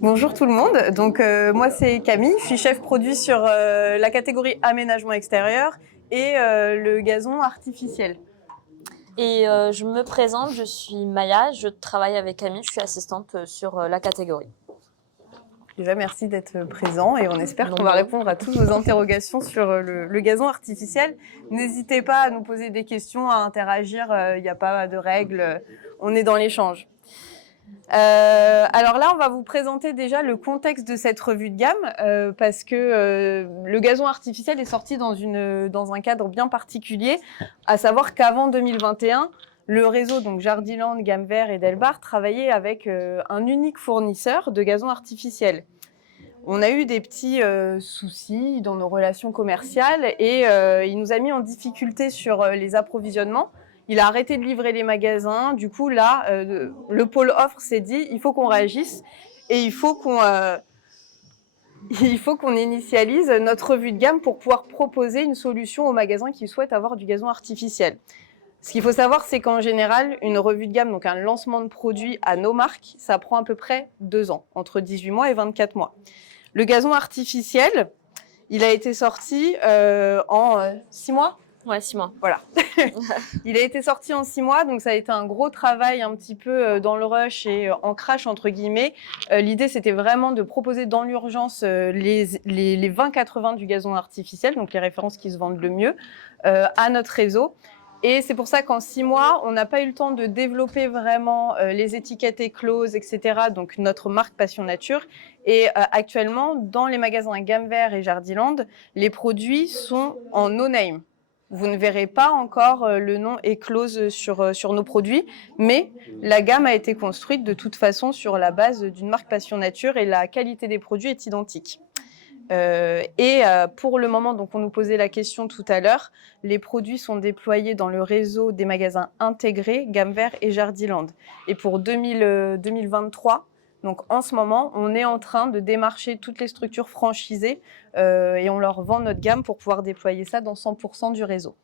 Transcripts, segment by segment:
Bonjour tout le monde, donc moi c'est Camille, je suis chef produit sur la catégorie aménagement extérieur et le gazon artificiel. Et je me présente, je suis Maya, je travaille avec Camille, je suis assistante sur la catégorie. Déjà merci d'être présent et on espère qu'on va Nombreux. répondre à toutes vos interrogations sur le gazon artificiel. N'hésitez pas à nous poser des questions, à interagir, il n'y a pas de règles, on est dans l'échange. Alors là, on va vous présenter déjà le contexte de cette revue de gamme parce que le gazon artificiel est sorti dans un cadre bien particulier, à savoir qu'avant 2021, le réseau donc Jardiland, Gamme Vert et Delbar travaillait avec un unique fournisseur de gazon artificiel. On a eu des petits soucis dans nos relations commerciales et il nous a mis en difficulté sur les approvisionnements. Il a arrêté de livrer les magasins. Du coup, là, le pôle offre s'est dit, il faut qu'on réagisse et il faut qu'on initialise notre revue de gamme pour pouvoir proposer une solution aux magasins qui souhaitent avoir du gazon artificiel. Ce qu'il faut savoir, c'est qu'en général, une revue de gamme, donc un lancement de produit à nos marques, ça prend à peu près 2 ans, entre 18 mois et 24 mois. Le gazon artificiel, il a été sorti en 6 mois. Ouais, 6 mois. Voilà. Il a été sorti en 6 mois, donc ça a été un gros travail un petit peu dans le rush et en crash, entre guillemets. L'idée, c'était vraiment de proposer dans l'urgence les 20-80 du gazon artificiel, donc les références qui se vendent le mieux, à notre réseau. Et c'est pour ça qu'en 6 mois, on n'a pas eu le temps de développer vraiment les étiquettes écloses, etc. Donc notre marque Passion Nature. Et actuellement, dans les magasins Gamme Vert et Jardiland, les produits sont en no-name. Vous ne verrez pas encore le nom éclose sur nos produits, mais la gamme a été construite de toute façon sur la base d'une marque Passion Nature et la qualité des produits est identique. Pour le moment, donc on nous posait la question tout à l'heure, les produits sont déployés dans le réseau des magasins intégrés Gamme Vert et Jardiland. Et pour 2023, donc en ce moment, on est en train de démarcher toutes les structures franchisées et on leur vend notre gamme pour pouvoir déployer ça dans 100% du réseau.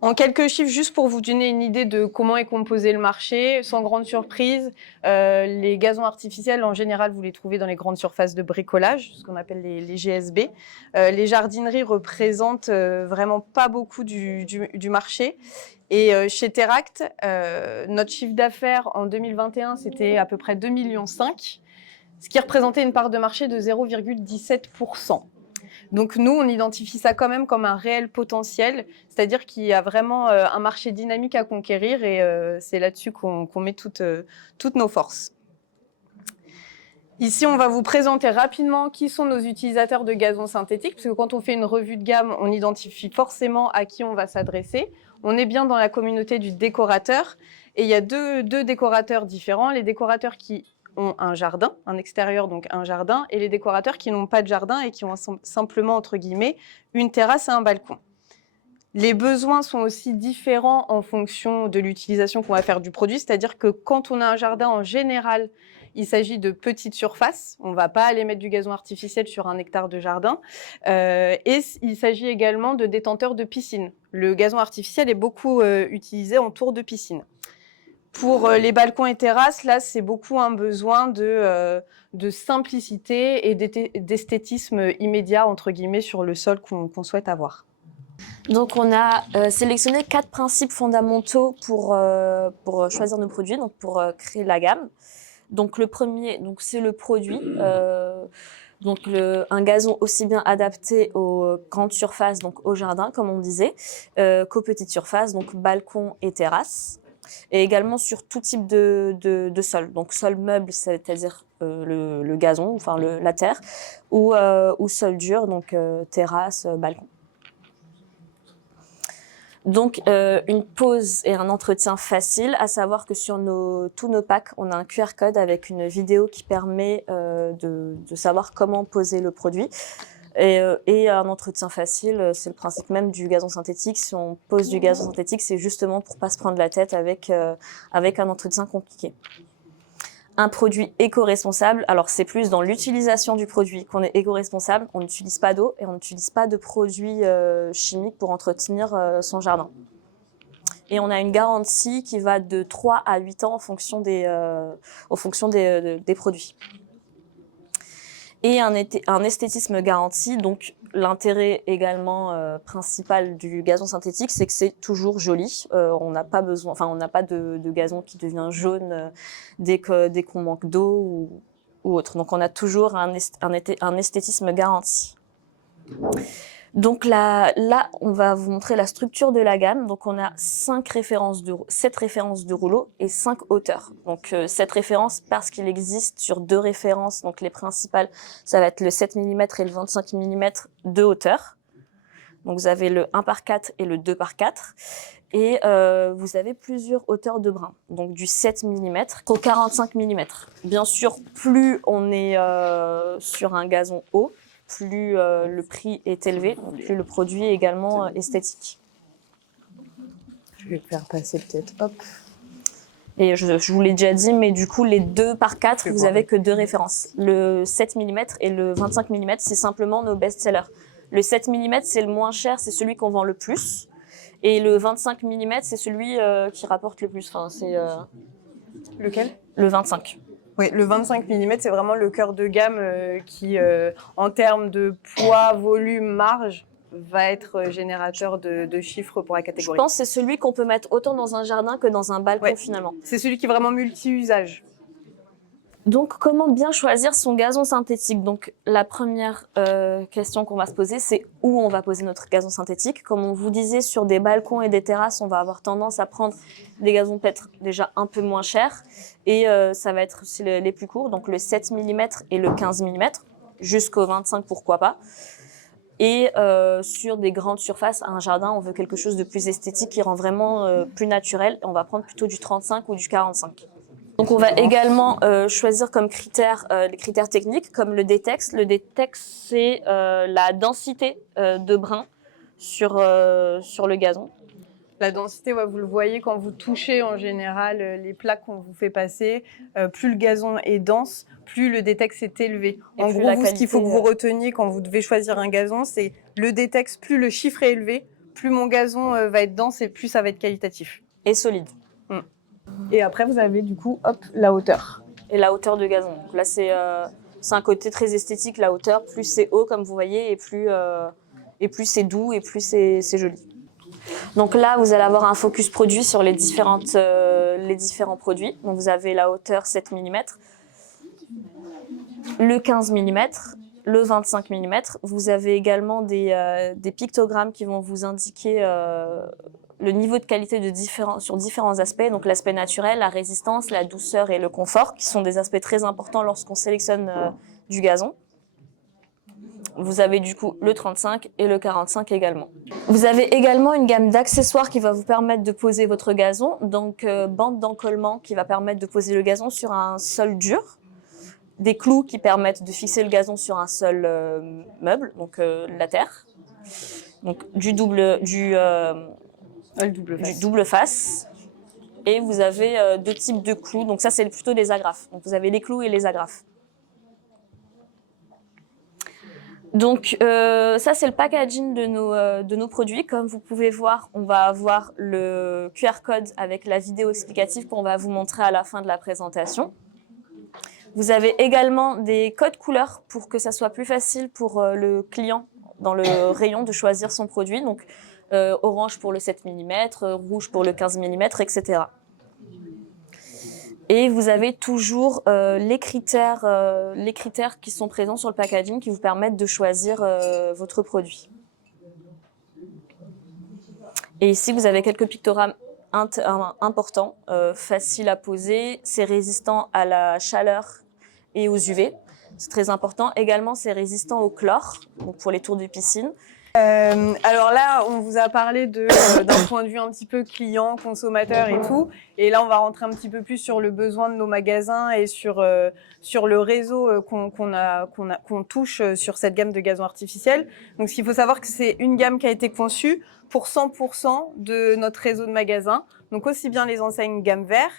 En quelques chiffres, juste pour vous donner une idée de comment est composé le marché, sans grande surprise, les gazons artificiels, en général, vous les trouvez dans les grandes surfaces de bricolage, ce qu'on appelle les GSB. Les jardineries représentent vraiment pas beaucoup du marché. Et chez Teract, notre chiffre d'affaires en 2021, c'était à peu près 2,5 millions, ce qui représentait une part de marché de 0,17%. Donc nous, on identifie ça quand même comme un réel potentiel, c'est-à-dire qu'il y a vraiment un marché dynamique à conquérir et c'est là-dessus qu'on met toutes nos forces. Ici, on va vous présenter rapidement qui sont nos utilisateurs de gazon synthétique, parce que quand on fait une revue de gamme, on identifie forcément à qui on va s'adresser. On est bien dans la communauté du décorateur et il y a deux décorateurs différents, les décorateurs qui ont un jardin, un extérieur, donc un jardin, et les décorateurs qui n'ont pas de jardin et qui ont simplement, entre guillemets, une terrasse et un balcon. Les besoins sont aussi différents en fonction de l'utilisation qu'on va faire du produit, c'est-à-dire que quand on a un jardin, en général, il s'agit de petites surfaces. On ne va pas aller mettre du gazon artificiel sur 1 hectare de jardin. Et il s'agit également de détenteurs de piscine. Le gazon artificiel est beaucoup utilisé en tour de piscine. Pour les balcons et terrasses, là, c'est beaucoup un besoin de simplicité et d'esthétisme immédiat, entre guillemets, sur le sol qu'on souhaite avoir. Donc on a sélectionné 4 principes fondamentaux pour choisir nos produits, donc pour créer la gamme. Donc le premier, donc c'est le produit. Donc un gazon aussi bien adapté aux grandes surfaces, donc au jardin, comme on disait, qu'aux petites surfaces, donc balcon et terrasse. Et également sur tout type de sol. Donc sol meuble, c'est-à-dire le gazon, enfin la terre, ou sol dur, donc terrasse, balcon. Donc une pose et un entretien facile, à savoir que sur tous nos packs, on a un QR code avec une vidéo qui permet de savoir comment poser le produit. Et un entretien facile, c'est le principe même du gazon synthétique. Si on pose du gazon synthétique, c'est justement pour pas se prendre la tête avec un entretien compliqué. Un produit éco-responsable, alors c'est plus dans l'utilisation du produit qu'on est éco-responsable. On n'utilise pas d'eau et on n'utilise pas de produits chimiques pour entretenir son jardin. Et on a une garantie qui va de 3 à 8 ans en fonction des produits. Et un esthétisme garanti, donc l'intérêt également principal du gazon synthétique, c'est que c'est toujours joli. On n'a pas de gazon qui devient jaune dès qu'on manque d'eau ou autre. Donc on a toujours un esthétisme garanti. Donc là, on va vous montrer la structure de la gamme. Donc on a 7 références de rouleaux et 5 hauteurs. Donc 7 références parce qu'il existe sur 2 références. Donc les principales, ça va être le 7 mm et le 25 mm de hauteur. Donc vous avez le 1 par 4 et le 2 par 4. Et vous avez plusieurs hauteurs de brin. Donc du 7 mm au 45 mm. Bien sûr, plus on est sur un gazon haut, plus le prix est élevé, plus le produit est également esthétique. Je vais le faire passer peut-être, hop. Et je vous l'ai déjà dit, mais du coup, les 2 par 4, vous avez que 2 références. Le 7 mm et le 25 mm, c'est simplement nos best-sellers. Le 7 mm, c'est le moins cher, c'est celui qu'on vend le plus. Et le 25 mm, c'est celui qui rapporte le plus. Enfin, c'est Lequel? le 25. Oui, le 25 mm, c'est vraiment le cœur de gamme qui, en termes de poids, volume, marge, va être générateur de chiffres pour la Je catégorie. pense que c'est celui qu'on peut mettre autant dans un jardin que dans un balcon finalement. C'est celui qui est vraiment multi-usage. Donc, comment bien choisir son gazon synthétique? Donc, la première question qu'on va se poser, c'est où on va poser notre gazon synthétique. Comme on vous disait, sur des balcons et des terrasses, on va avoir tendance à prendre des gazons peut-être déjà un peu moins chers. Et ça va être aussi les plus courts, donc le 7 mm et le 15 mm, jusqu'au 25, pourquoi pas. Et sur des grandes surfaces, un jardin, on veut quelque chose de plus esthétique qui rend vraiment plus naturel. On va prendre plutôt du 35 ou du 45. Donc on va également choisir comme critères les critères techniques comme le détex. Le détex, c'est la densité de brin sur le gazon. La densité, ouais, vous le voyez quand vous touchez en général les plaques qu'on vous fait passer, plus le gazon est dense, plus le détex est élevé. Et en plus gros, la ce qu'il faut que qualité, vous reteniez quand vous devez choisir un gazon, c'est le détex, plus le chiffre est élevé, plus mon gazon va être dense et plus ça va être qualitatif. Et solide. Et après, vous avez du coup, hop, la hauteur. Et la hauteur de gazon. Donc là, c'est un côté très esthétique, la hauteur. Plus c'est haut, comme vous voyez, et plus c'est doux, et plus c'est joli. Donc là, vous allez avoir un focus produit sur les différents produits. Donc vous avez la hauteur 7 mm, le 15 mm, le 25 mm. Vous avez également des pictogrammes qui vont vous indiquer le niveau de qualité sur différents aspects, donc l'aspect naturel, la résistance, la douceur et le confort, qui sont des aspects très importants lorsqu'on sélectionne du gazon. Vous avez du coup le 35 et le 45 également. Vous avez également une gamme d'accessoires qui va vous permettre de poser votre gazon, donc bande d'encollement qui va permettre de poser le gazon sur un sol dur, des clous qui permettent de fixer le gazon sur un sol meuble, donc la terre, donc du double face. Et vous avez 2 types de clous. Donc ça, c'est plutôt des agrafes. Donc vous avez les clous et les agrafes. Donc ça, c'est le packaging de nos produits. Comme vous pouvez voir, on va avoir le QR code avec la vidéo explicative qu'on va vous montrer à la fin de la présentation. Vous avez également des codes couleurs pour que ça soit plus facile pour le client dans le rayon de choisir son produit. Donc orange pour le 7 mm, rouge pour le 15 mm, etc. Et vous avez toujours les critères qui sont présents sur le packaging qui vous permettent de choisir votre produit. Et ici, vous avez quelques pictogrammes importants, faciles à poser. C'est résistant à la chaleur et aux UV. C'est très important. Également, c'est résistant au chlore, donc pour les tours de piscine. Alors là, on vous a parlé d'un point de vue un petit peu client, consommateur et tout. Et là, on va rentrer un petit peu plus sur le besoin de nos magasins et sur le réseau qu'on touche sur cette gamme de gazon artificiel. Donc, ce qu'il faut savoir, que c'est une gamme qui a été conçue pour 100% de notre réseau de magasins. Donc, aussi bien les enseignes gamme vert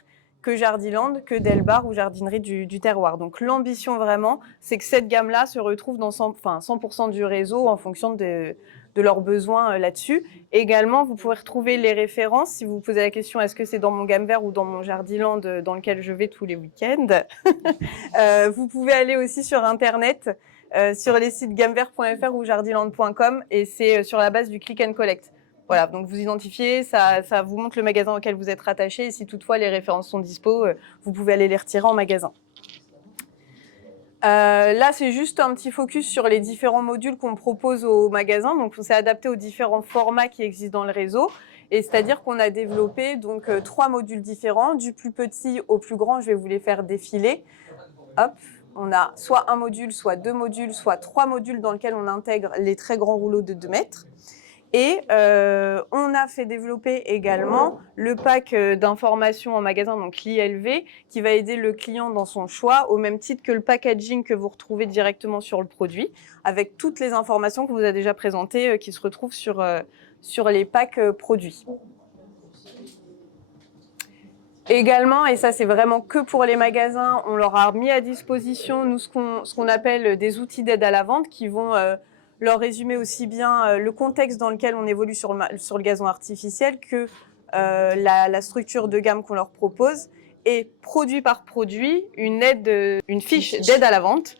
que Jardiland, que Delbar ou Jardinerie du Terroir. Donc l'ambition vraiment, c'est que cette gamme-là se retrouve dans 100% du réseau en fonction de leurs besoins là-dessus. Également, vous pourrez retrouver les références si vous vous posez la question est-ce que c'est dans mon gamme vert ou dans mon Jardiland dans lequel je vais tous les week-ends. Vous pouvez aller aussi sur Internet, sur les sites gammevert.fr ou jardiland.com et c'est sur la base du click and collect. Voilà, donc vous identifiez, ça vous montre le magasin auquel vous êtes rattaché et si toutefois les références sont dispo, vous pouvez aller les retirer en magasin. Là, c'est juste un petit focus sur les différents modules qu'on propose au magasin. Donc, on s'est adapté aux différents formats qui existent dans le réseau. Et c'est-à-dire qu'on a développé donc 3 modules différents, du plus petit au plus grand. Je vais vous les faire défiler. Hop, on a soit un module, soit 2 modules, soit 3 modules dans lesquels on intègre les très grands rouleaux de 2 mètres. Et on a fait développer également le pack d'informations en magasin, donc l'ILV, qui va aider le client dans son choix, au même titre que le packaging que vous retrouvez directement sur le produit, avec toutes les informations qu'on vous a déjà présentées, qui se retrouvent sur les packs produits. Également, et ça c'est vraiment que pour les magasins, on leur a mis à disposition nous ce qu'on appelle des outils d'aide à la vente qui vont leur résumer aussi bien le contexte dans lequel on évolue sur le gazon artificiel que la structure de gamme qu'on leur propose et produit par produit une fiche d'aide à la vente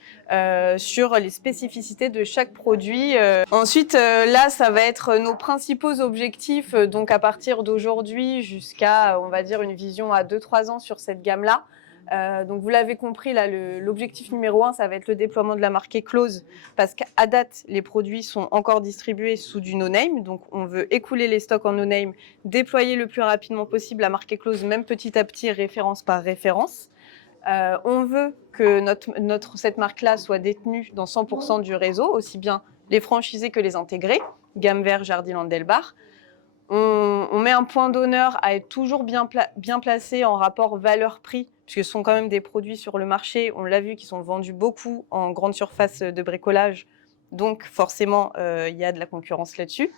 sur les spécificités de chaque produit. Ensuite, là, ça va être nos principaux objectifs, donc à partir d'aujourd'hui jusqu'à, on va dire, une vision à 2-3 ans sur cette gamme-là. Donc vous l'avez compris, là, l'objectif numéro 1, ça va être le déploiement de la marque Eclose, parce qu'à date, les produits sont encore distribués sous du no-name, donc on veut écouler les stocks en no-name, déployer le plus rapidement possible la marque Eclose, même petit à petit, référence par référence. On veut que cette marque-là soit détenue dans 100% du réseau, aussi bien les franchisés que les intégrés, Gamme Vert, Jardiland, Delbar. On met un point d'honneur à être toujours bien placé en rapport valeur-prix, puisque ce sont quand même des produits sur le marché, on l'a vu, qui sont vendus beaucoup en grande surface de bricolage, donc forcément, il y a de la concurrence là-dessus.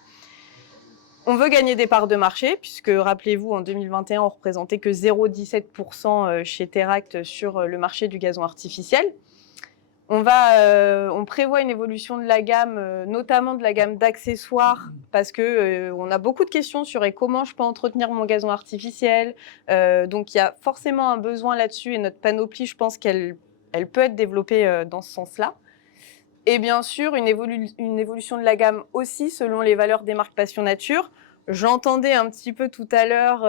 On veut gagner des parts de marché, puisque rappelez-vous, en 2021, on représentait que 0,17% chez Teract sur le marché du gazon artificiel. On prévoit une évolution de la gamme, notamment de la gamme d'accessoires, parce que on a beaucoup de questions sur comment je peux entretenir mon gazon artificiel. Donc il y a forcément un besoin là-dessus et notre panoplie, je pense qu'elle peut être développée dans ce sens-là. Et bien sûr, une évolution de la gamme aussi selon les valeurs des marques Passion Nature. J'entendais un petit peu tout à l'heure,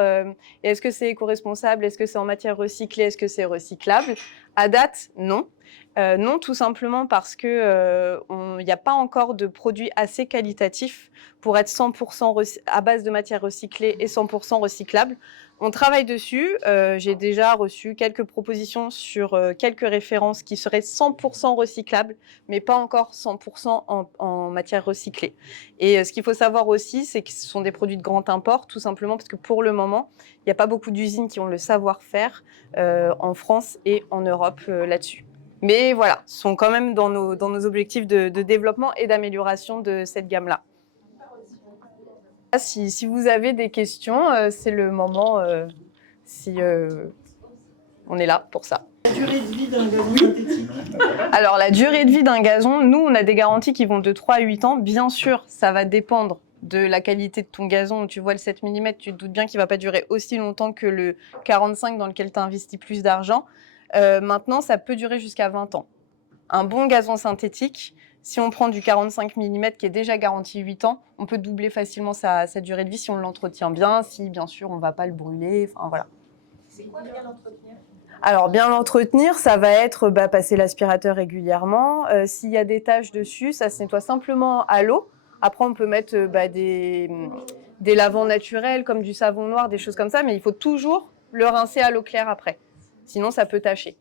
est-ce que c'est éco-responsable, est-ce que c'est en matière recyclée, est-ce que c'est recyclable? À date, non. Non, tout simplement parce que il n'y a pas encore de produit assez qualitatif pour être 100% à base de matière recyclée et 100% recyclable. On travaille dessus. J'ai déjà reçu quelques propositions sur quelques références qui seraient 100% recyclables, mais pas encore 100% en matière recyclée. Et ce qu'il faut savoir aussi, c'est que ce sont des produits de grand import, tout simplement parce que pour le moment, il n'y a pas beaucoup d'usines qui ont le savoir-faire en France et en Europe là-dessus. Mais voilà, ce sont quand même dans nos objectifs de développement et d'amélioration de cette gamme-là. Si vous avez des questions, c'est le moment, on est là pour ça. La durée de vie d'un gazon synthétique? Alors, la durée de vie d'un gazon, nous, on a des garanties qui vont de 3 à 8 ans. Bien sûr, ça va dépendre de la qualité de ton gazon. Tu vois le 7 mm, tu te doutes bien qu'il ne va pas durer aussi longtemps que le 45 dans lequel tu as investi plus d'argent. Maintenant, ça peut durer jusqu'à 20 ans. Un bon gazon synthétique, si on prend du 45 mm qui est déjà garanti 8 ans, on peut doubler facilement sa durée de vie si on l'entretient bien, si bien sûr on ne va pas le brûler, enfin voilà. C'est quoi bien l'entretenir? Alors bien l'entretenir, ça va être passer l'aspirateur régulièrement. S'il y a des taches dessus, ça se nettoie simplement à l'eau. Après on peut mettre des lavants naturels comme du savon noir, des choses comme ça, mais il faut toujours le rincer à l'eau claire après. Sinon ça peut tacher.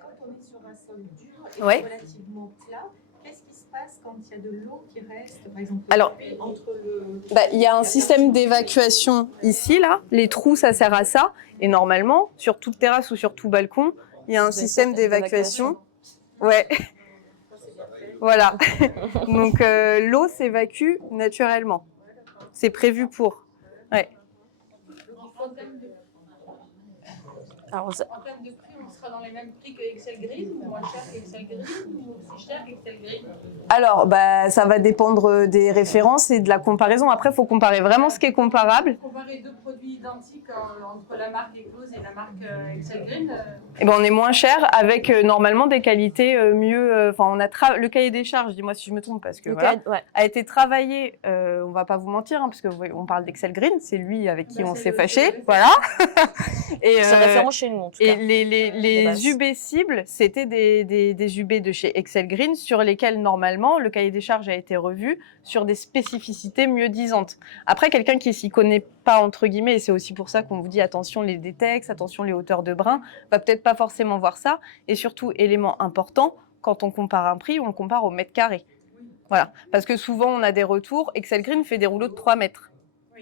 Quand on est sur un sol dur et Ouais. relativement plat, qu'est-ce qui se passe quand il y a de l'eau qui reste, par exemple, Alors, entre le... il y a un système d'évacuation ici, là. Les trous, ça sert à ça. Et normalement, sur toute terrasse ou sur tout balcon, il y a un système d'évacuation. Ouais. Voilà. Donc, l'eau s'évacue naturellement. C'est prévu pour. Ouais. Alors, En termes de prix, on sera dans les mêmes prix que Excel Green ou moins cher qu'Excel Green ou aussi cher qu'Excel Green? Alors, bah, ça va dépendre des références et de la comparaison. Après, il faut comparer vraiment ce qui est comparable. Comparer deux produits identiques entre la marque Eclose et la marque Excel Green. Eh ben, on est moins cher avec normalement des qualités mieux. Enfin, le cahier des charges, dis-moi si je me trompe, parce que voilà, a été travaillé. On va pas vous mentir, hein, parce que on parle d'Excel Green, c'est lui avec qui on s'est fâché, voilà. Et c'est référent chez nous en tout cas. Et les UB cibles, c'était des UB de chez Excel Green sur lesquels normalement le cahier des charges a été revu sur des spécificités mieux disantes. Après, quelqu'un qui s'y connaît pas entre guillemets, et c'est aussi pour ça qu'on vous dit attention les détextes, attention les hauteurs de brin, va peut-être pas forcément voir ça. Et surtout, élément important, quand on compare un prix, on le compare au mètre carré. Voilà, parce que souvent on a des retours. Excel Green fait des rouleaux de 3 mètres.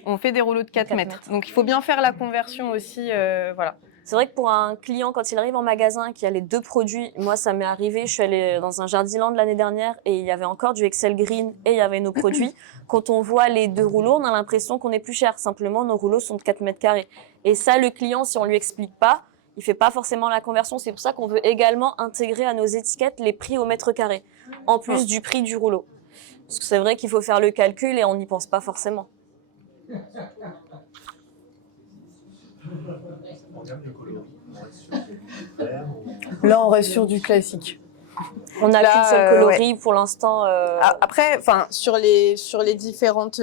On fait des rouleaux de 4 mètres. Donc il faut bien faire la conversion aussi, voilà. C'est vrai que pour un client, quand il arrive en magasin, qui a les deux produits, moi ça m'est arrivé, je suis allée dans un Jardiland l'année dernière et il y avait encore du Excel Green et il y avait nos produits. Quand on voit les deux rouleaux, on a l'impression qu'on est plus cher. Simplement, nos rouleaux sont de 4 mètres carrés. Et ça, le client, si on lui explique pas, il fait pas forcément la conversion. C'est pour ça qu'on veut également intégrer à nos étiquettes les prix au mètre carré, en plus du prix du rouleau. Parce que c'est vrai qu'il faut faire le calcul et on n'y pense pas forcément. Là, on reste sur du classique. On n'a qu'une seule coloris pour l'instant. Après, sur les différentes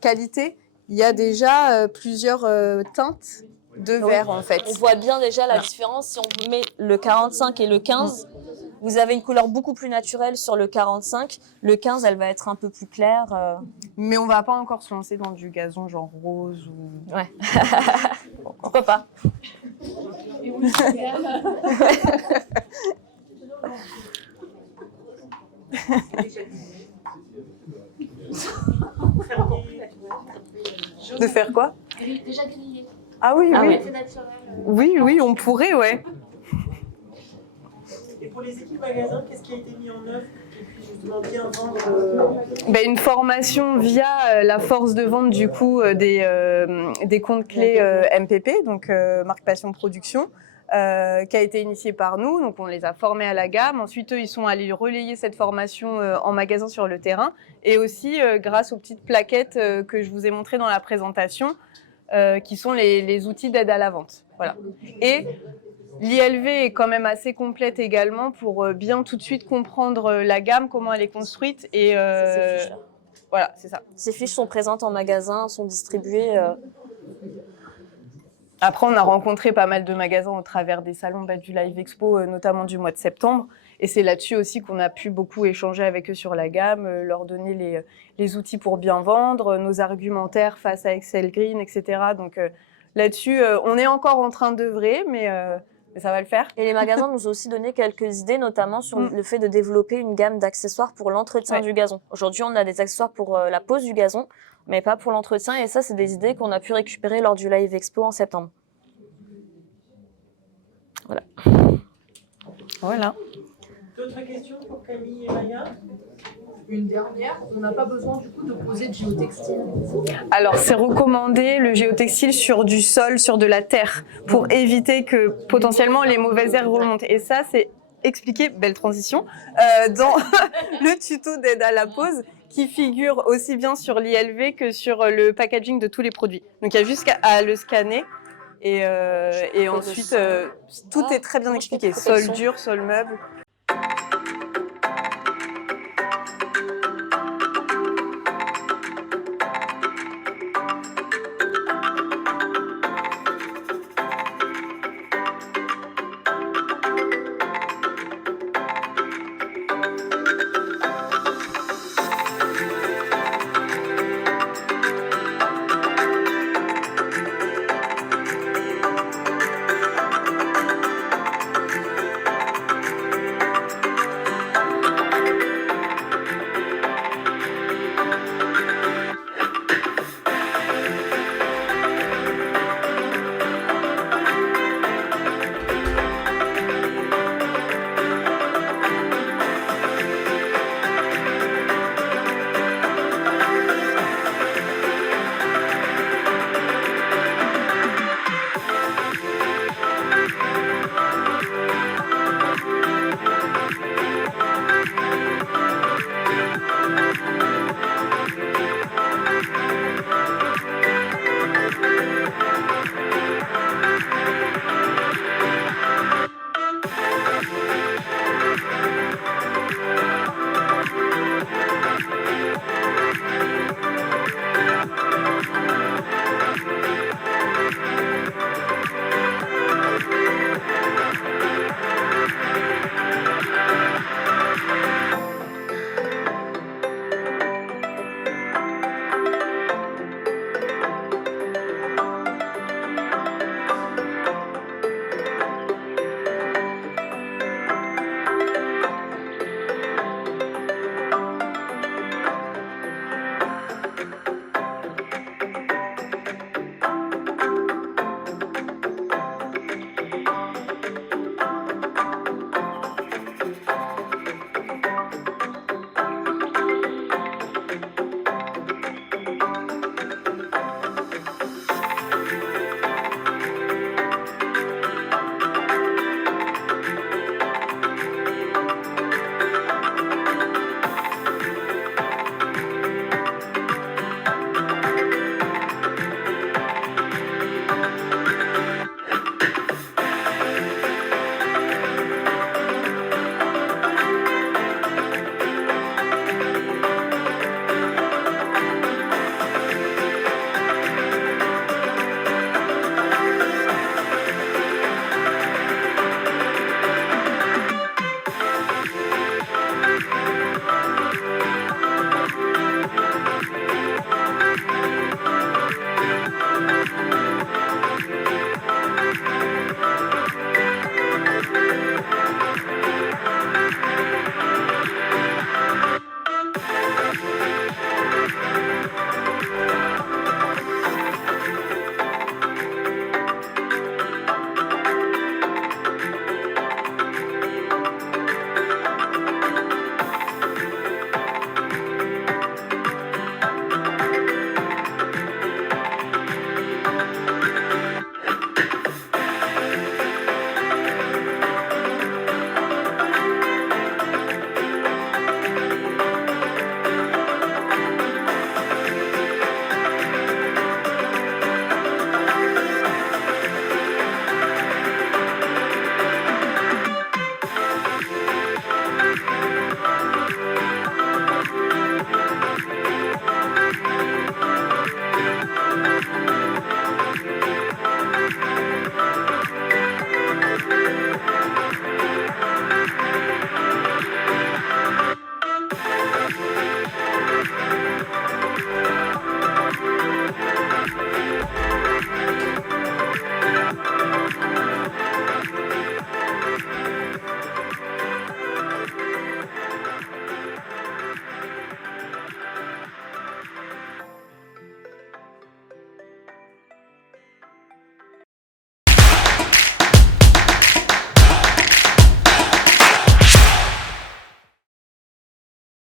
qualités, il y a déjà plusieurs teintes de vert en fait. On voit bien déjà la différence. Si on met le 45 et le 15, vous avez une couleur beaucoup plus naturelle sur le 45. Le 15, elle va être un peu plus claire. Mais on va pas encore se lancer dans du gazon genre rose ou... Ouais. Pourquoi pas? De faire quoi? Déjà grillé. Ah oui, oui. C'est naturel. Oui, on pourrait, ouais. Et pour les équipes magasins, qu'est-ce qui a été mis en œuvre qui puisse justement bien vendre Une formation via la force de vente du coup des comptes clés MPP, donc Marque Passion Production, qui a été initiée par nous. Donc on les a formés à la gamme. Ensuite, eux, ils sont allés relayer cette formation en magasin sur le terrain. Et aussi grâce aux petites plaquettes que je vous ai montrées dans la présentation, qui sont les outils d'aide à la vente. Voilà. Et l'ILV est quand même assez complète également pour bien tout de suite comprendre la gamme, comment elle est construite. Et voilà, c'est ça. Ces fiches sont présentes en magasin, sont distribuées. Après, on a rencontré pas mal de magasins au travers des salons du Live Expo, notamment du mois de septembre. Et c'est là-dessus aussi qu'on a pu beaucoup échanger avec eux sur la gamme, leur donner les outils pour bien vendre, nos argumentaires face à Excel Green, etc. Donc là-dessus, on est encore en train d'œuvrer, mais ça va le faire. Et les magasins nous ont aussi donné quelques idées, notamment sur le fait de développer une gamme d'accessoires pour l'entretien du gazon. Aujourd'hui, on a des accessoires pour la pose du gazon, mais pas pour l'entretien. Et ça, c'est des idées qu'on a pu récupérer lors du Live Expo en septembre. Voilà. Voilà. D'autres questions pour Camille et Maya? Une dernière, on n'a pas besoin du coup de poser de géotextile. Alors, c'est recommandé le géotextile sur du sol, sur de la terre, pour éviter que potentiellement les mauvaises herbes remontent. Et ça, c'est expliqué, belle transition, dans le tuto d'aide à la pose qui figure aussi bien sur l'ILV que sur le packaging de tous les produits. Donc, il y a juste à le scanner. Et ensuite, tout est très bien expliqué. Sol dur, sol meuble.